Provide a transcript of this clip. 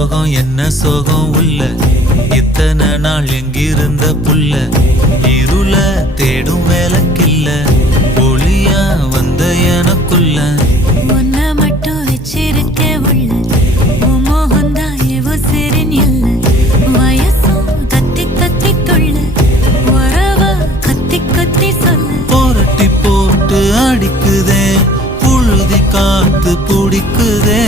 சோகம் என்ன சோகம் உள்ள இத்தனை நாள் எங்கிருந்த புல்ல இருள தேடும் வேலைக்கில்ல ஒளியா வந்த எனக்குள்ள ஒன்ன மட்டும் வச்சிருக்க உள்ள மோகந்தான் எவோ சிறின் இல்ல வயசும் கத்தி கத்தி தொள்ள உறவ கத்தி கத்தி சொல்ல போரட்டி போட்டு அடிக்குதே புழுதி காத்து பிடிக்குதே